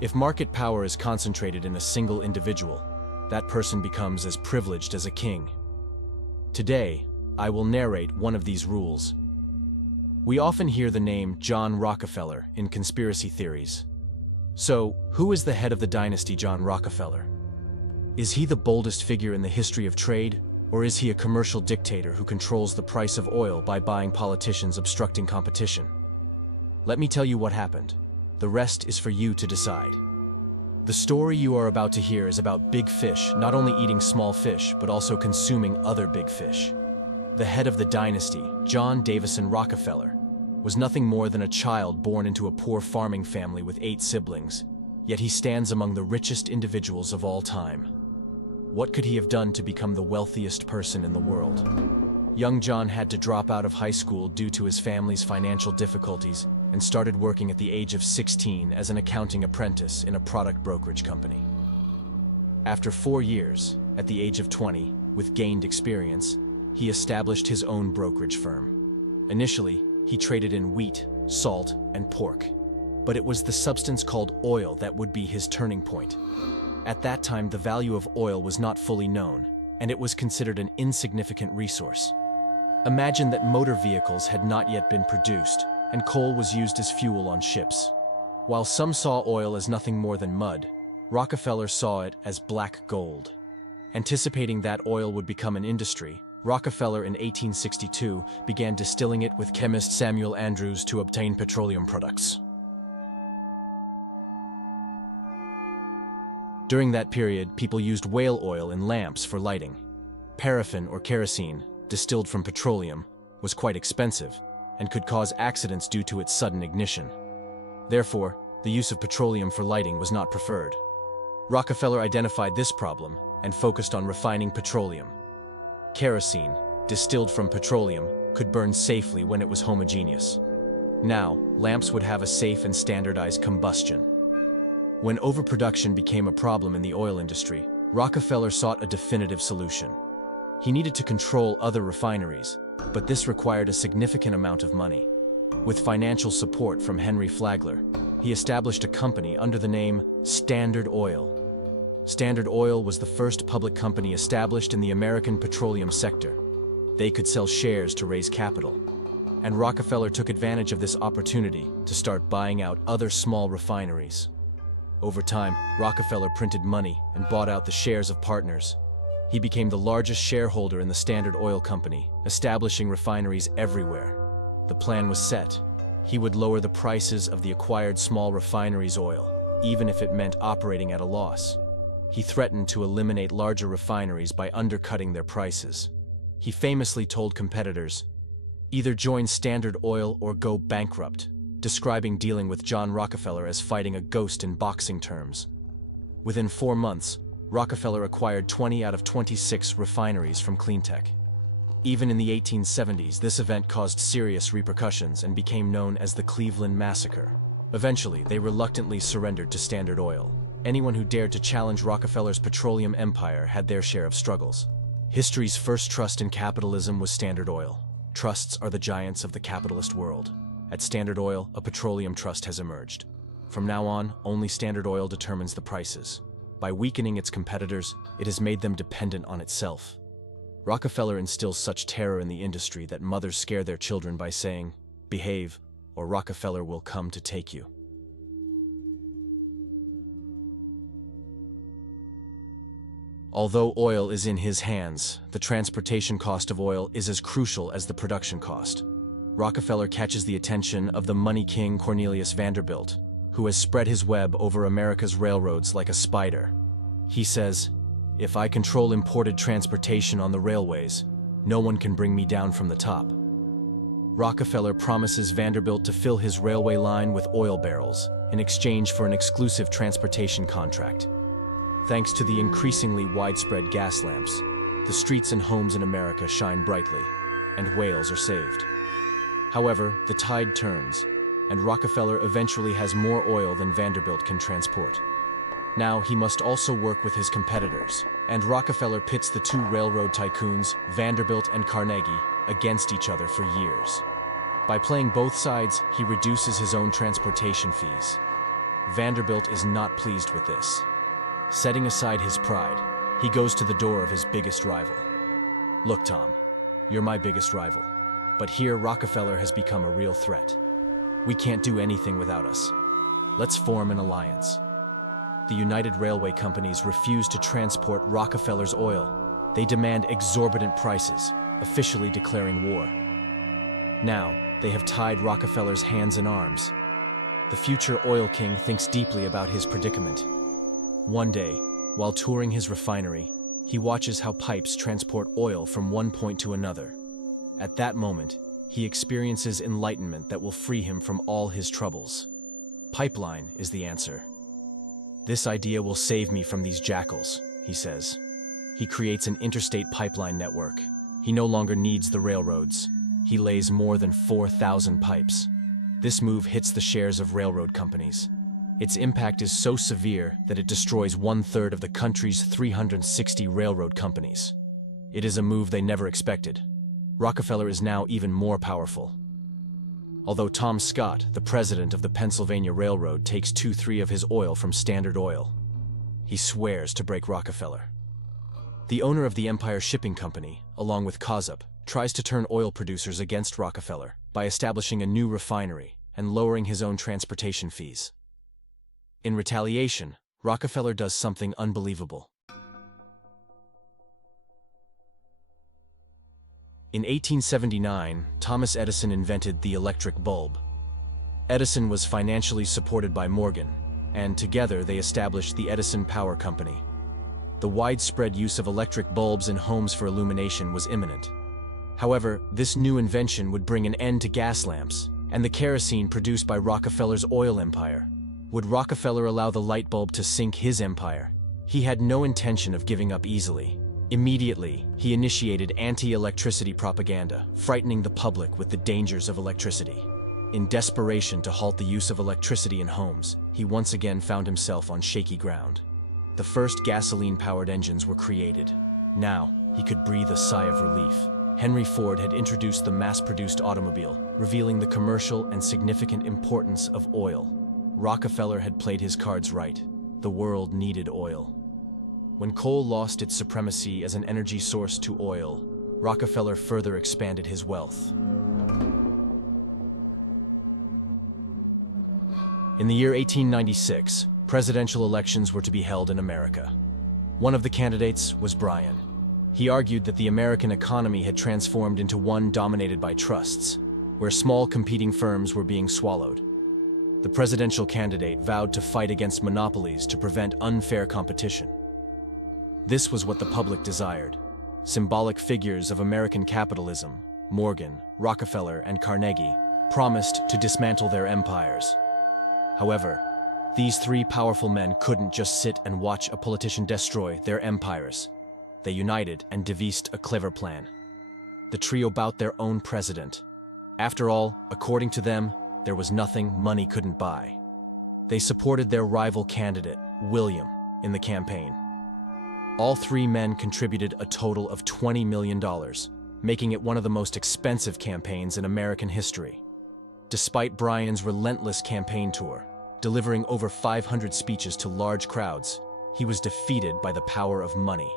If market power is concentrated in a single individual, that person becomes as privileged as a king. Today, I will narrate one of these rules. We often hear the name John Rockefeller in conspiracy theories. So, who is the head of the dynasty John Rockefeller? Is he the boldest figure in the history of trade, or is he a commercial dictator who controls the price of oil by buying politicians obstructing competition? Let me tell you what happened. The rest is for you to decide. The story you are about to hear is about big fish not only eating small fish, but also consuming other big fish. The head of the dynasty, John Davison Rockefeller, was nothing more than a child born into a poor farming family with 8 siblings, yet he stands among the richest individuals of all time. What could he have done to become the wealthiest person in the world? Young John had to drop out of high school due to his family's financial difficulties and started working at the age of 16 as an accounting apprentice in a product brokerage company. After 4 years, at the age of 20, with gained experience, he established his own brokerage firm. Initially, he traded in wheat, salt, and pork. But it was the substance called oil that would be his turning point. At that time, the value of oil was not fully known, and it was considered an insignificant resource. Imagine that motor vehicles had not yet been produced, and coal was used as fuel on ships. While some saw oil as nothing more than mud, Rockefeller saw it as black gold. Anticipating that oil would become an industry, Rockefeller in 1862 began distilling it with chemist Samuel Andrews to obtain petroleum products. During that period, people used whale oil in lamps for lighting. Paraffin or kerosene, distilled from petroleum, was quite expensive and could cause accidents due to its sudden ignition. Therefore, the use of petroleum for lighting was not preferred. Rockefeller identified this problem and focused on refining petroleum. Kerosene, distilled from petroleum, could burn safely when it was homogeneous. Now, lamps would have a safe and standardized combustion. When overproduction became a problem in the oil industry, Rockefeller sought a definitive solution. He needed to control other refineries, but this required a significant amount of money. With financial support from Henry Flagler, he established a company under the name Standard Oil. Standard Oil was the first public company established in the American petroleum sector. They could sell shares to raise capital, and Rockefeller took advantage of this opportunity to start buying out other small refineries. Over time, Rockefeller printed money and bought out the shares of partners. He became the largest shareholder in the Standard Oil Company, establishing refineries everywhere. The plan was set. He would lower the prices of the acquired small refineries' oil, even if it meant operating at a loss. He threatened to eliminate larger refineries by undercutting their prices. He famously told competitors, "Either join Standard Oil or go bankrupt," describing dealing with John Rockefeller as fighting a ghost in boxing terms. Within 4 months, Rockefeller acquired 20 out of 26 refineries from Cleantech. Even in the 1870s, this event caused serious repercussions and became known as the Cleveland Massacre. Eventually, they reluctantly surrendered to Standard Oil. Anyone who dared to challenge Rockefeller's petroleum empire had their share of struggles. History's first trust in capitalism was Standard Oil. Trusts are the giants of the capitalist world. At Standard Oil, a petroleum trust has emerged. From now on, only Standard Oil determines the prices. By weakening its competitors, it has made them dependent on itself. Rockefeller instills such terror in the industry that mothers scare their children by saying, "Behave, or Rockefeller will come to take you." Although oil is in his hands, the transportation cost of oil is as crucial as the production cost. Rockefeller catches the attention of the money king Cornelius Vanderbilt, who has spread his web over America's railroads like a spider. He says, "If I control imported transportation on the railways, no one can bring me down from the top." Rockefeller promises Vanderbilt to fill his railway line with oil barrels in exchange for an exclusive transportation contract. Thanks to the increasingly widespread gas lamps, the streets and homes in America shine brightly, and whales are saved. However, the tide turns, and Rockefeller eventually has more oil than Vanderbilt can transport. Now he must also work with his competitors, and Rockefeller pits the two railroad tycoons, Vanderbilt and Carnegie, against each other for years. By playing both sides, he reduces his own transportation fees. Vanderbilt is not pleased with this. Setting aside his pride, he goes to the door of his biggest rival. "Look, Tom, you're my biggest rival. But here Rockefeller has become a real threat. We can't do anything without us. Let's form an alliance." The United Railway Companies refuse to transport Rockefeller's oil. They demand exorbitant prices, officially declaring war. Now, they have tied Rockefeller's hands and arms. The future oil king thinks deeply about his predicament. One day, while touring his refinery, he watches how pipes transport oil from one point to another. At that moment, he experiences enlightenment that will free him from all his troubles. Pipeline is the answer. "This idea will save me from these jackals," he says. He creates an interstate pipeline network. He no longer needs the railroads. He lays more than 4,000 pipes. This move hits the shares of railroad companies. Its impact is so severe that it destroys 1/3 of the country's 360 railroad companies. It is a move they never expected. Rockefeller is now even more powerful. Although Tom Scott, the president of the Pennsylvania Railroad, takes 2/3 of his oil from Standard Oil, he swears to break Rockefeller. The owner of the Empire Shipping Company, along with Kossup, tries to turn oil producers against Rockefeller by establishing a new refinery and lowering his own transportation fees. In retaliation, Rockefeller does something unbelievable. In 1879, Thomas Edison invented the electric bulb. Edison was financially supported by Morgan, and together they established the Edison Power Company. The widespread use of electric bulbs in homes for illumination was imminent. However, this new invention would bring an end to gas lamps and the kerosene produced by Rockefeller's oil empire. Would Rockefeller allow the light bulb to sink his empire? He had no intention of giving up easily. Immediately, he initiated anti-electricity propaganda, frightening the public with the dangers of electricity. In desperation to halt the use of electricity in homes, he once again found himself on shaky ground. The first gasoline-powered engines were created. Now, he could breathe a sigh of relief. Henry Ford had introduced the mass-produced automobile, revealing the commercial and significant importance of oil. Rockefeller had played his cards right. The world needed oil. When coal lost its supremacy as an energy source to oil, Rockefeller further expanded his wealth. In the year 1896, presidential elections were to be held in America. One of the candidates was Bryan. He argued that the American economy had transformed into one dominated by trusts, where small competing firms were being swallowed. The presidential candidate vowed to fight against monopolies to prevent unfair competition. This was what the public desired. Symbolic figures of American capitalism, Morgan, Rockefeller, and Carnegie, promised to dismantle their empires. However, these three powerful men couldn't just sit and watch a politician destroy their empires. They united and devised a clever plan. The trio bout their own president. After all, according to them, there was nothing money couldn't buy. They supported their rival candidate, William, in the campaign. All three men contributed a total of $20 million, making it one of the most expensive campaigns in American history. Despite Bryan's relentless campaign tour, delivering over 500 speeches to large crowds, he was defeated by the power of money.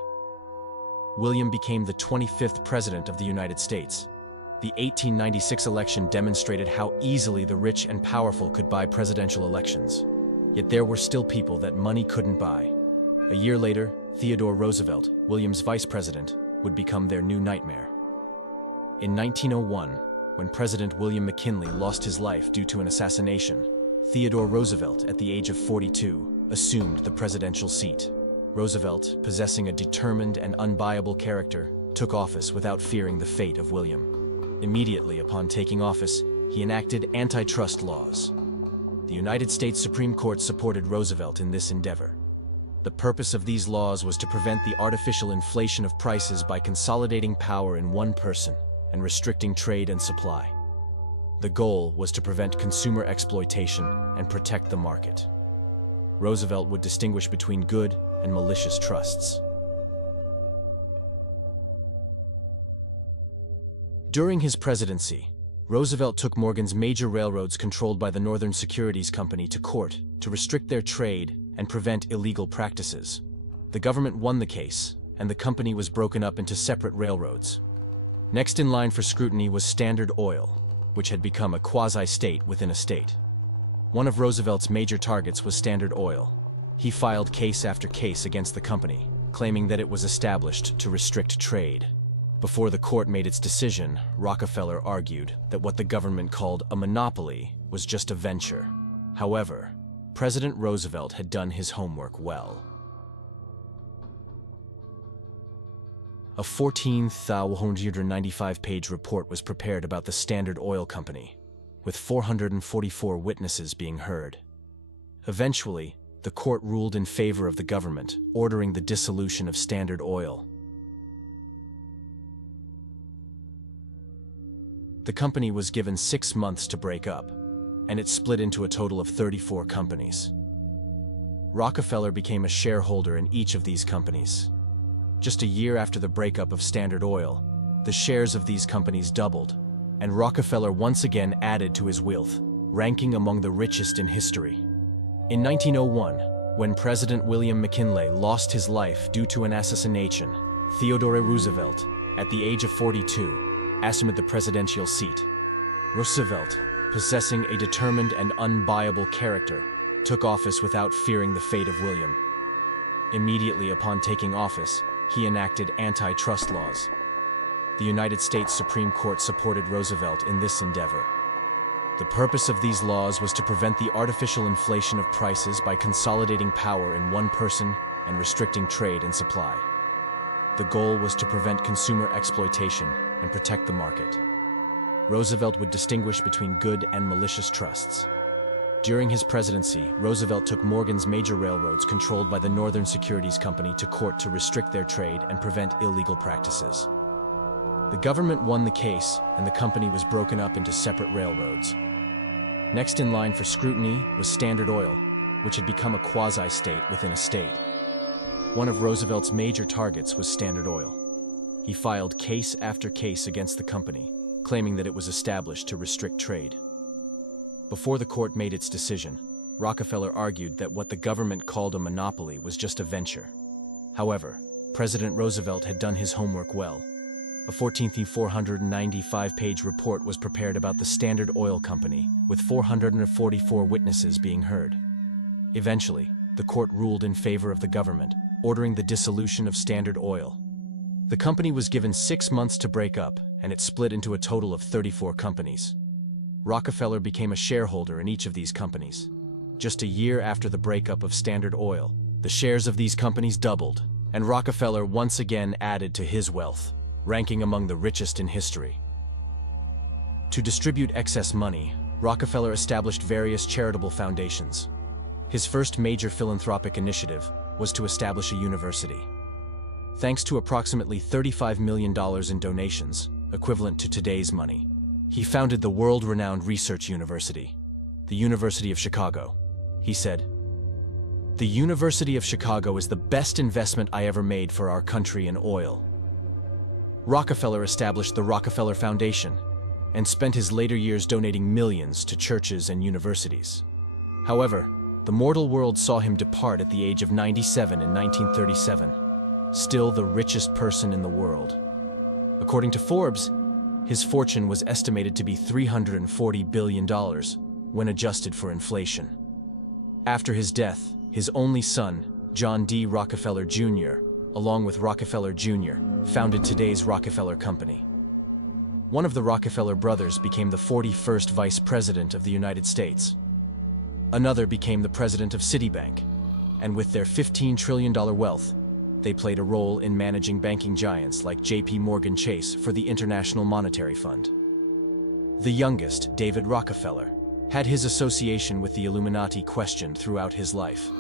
William became the 25th president of the United States. The 1896 election demonstrated how easily the rich and powerful could buy presidential elections. Yet there were still people that money couldn't buy. A year later, Theodore Roosevelt, William's vice president, would become their new nightmare. In 1901, when President William McKinley lost his life due to an assassination, Theodore Roosevelt, at the age of 42, assumed the presidential seat. Roosevelt, possessing a determined and unbuyable character, took office without fearing the fate of William. Immediately upon taking office, he enacted antitrust laws. The United States Supreme Court supported Roosevelt in this endeavor. The purpose of these laws was to prevent the artificial inflation of prices by consolidating power in one person and restricting trade and supply. The goal was to prevent consumer exploitation and protect the market. Roosevelt would distinguish between good and malicious trusts. During his presidency, Roosevelt took Morgan's major railroads controlled by the Northern Securities Company to court to restrict their trade and prevent illegal practices. The government won the case, and the company was broken up into separate railroads. Next in line for scrutiny was Standard Oil, which had become a quasi-state within a state. One of Roosevelt's major targets was Standard Oil. He filed case after case against the company, claiming that it was established to restrict trade. Before the court made its decision, Rockefeller argued that what the government called a monopoly was just a venture. However, President Roosevelt had done his homework well. A 14,195-page report was prepared about the Standard Oil Company, with 444 witnesses being heard. Eventually, the court ruled in favor of the government, ordering the dissolution of Standard Oil. The company was given 6 months to break up, and it split into a total of 34 companies. Rockefeller became a shareholder in each of these companies. Just a year after the breakup of Standard Oil, the shares of these companies doubled, and Rockefeller once again added to his wealth, ranking among the richest in history. In 1901, when President William McKinley lost his life due to an assassination, Theodore Roosevelt, at the age of 42, assumed the presidential seat. Roosevelt, possessing a determined and unbuyable character, took office without fearing the fate of William. Immediately upon taking office, he enacted antitrust laws. The United States Supreme Court supported Roosevelt in this endeavor. The purpose of these laws was to prevent the artificial inflation of prices by consolidating power in one person and restricting trade and supply. The goal was to prevent consumer exploitation and protect the market. Roosevelt would distinguish between good and malicious trusts. During his presidency, Roosevelt took Morgan's major railroads controlled by the Northern Securities Company to court to restrict their trade and prevent illegal practices. The government won the case, and the company was broken up into separate railroads. Next in line for scrutiny was Standard Oil, which had become a quasi-state within a state. One of Roosevelt's major targets was Standard Oil. He filed case after case against the company, claiming that it was established to restrict trade. Before the court made its decision, Rockefeller argued that what the government called a monopoly was just a venture. However, President Roosevelt had done his homework well. A 14,495-page report was prepared about the Standard Oil Company, with 444 witnesses being heard. Eventually, the court ruled in favor of the government, ordering the dissolution of Standard Oil. The company was given 6 months to break up, and it split into a total of 34 companies. Rockefeller became a shareholder in each of these companies. Just a year after the breakup of Standard Oil, the shares of these companies doubled, and Rockefeller once again added to his wealth, ranking among the richest in history. To distribute excess money, Rockefeller established various charitable foundations. His first major philanthropic initiative was to establish a university. Thanks to approximately $35 million in donations, equivalent to today's money, he founded the world-renowned research university, the University of Chicago. He said, "The University of Chicago is the best investment I ever made for our country in oil." Rockefeller established the Rockefeller Foundation and spent his later years donating millions to churches and universities. However, the mortal world saw him depart at the age of 97 in 1937, still the richest person in the world. According to Forbes, his fortune was estimated to be $340 billion when adjusted for inflation. After his death, his only son, John D. Rockefeller Jr., along with Rockefeller Jr., founded today's Rockefeller Company. One of the Rockefeller brothers became the 41st Vice President of the United States. Another became the President of Citibank, and with their $15 trillion wealth, they played a role in managing banking giants like J.P. Morgan Chase for the International Monetary Fund. The youngest, David Rockefeller, had his association with the Illuminati questioned throughout his life.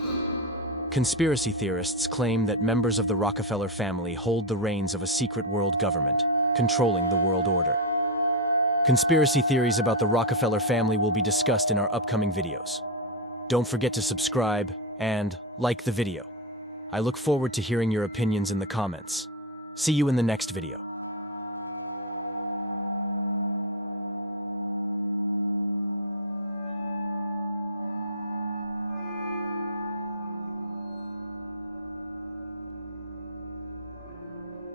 Conspiracy theorists claim that members of the Rockefeller family hold the reins of a secret world government, controlling the world order. Conspiracy theories about the Rockefeller family will be discussed in our upcoming videos. Don't forget to subscribe and like the video. I look forward to hearing your opinions in the comments. See you in the next video.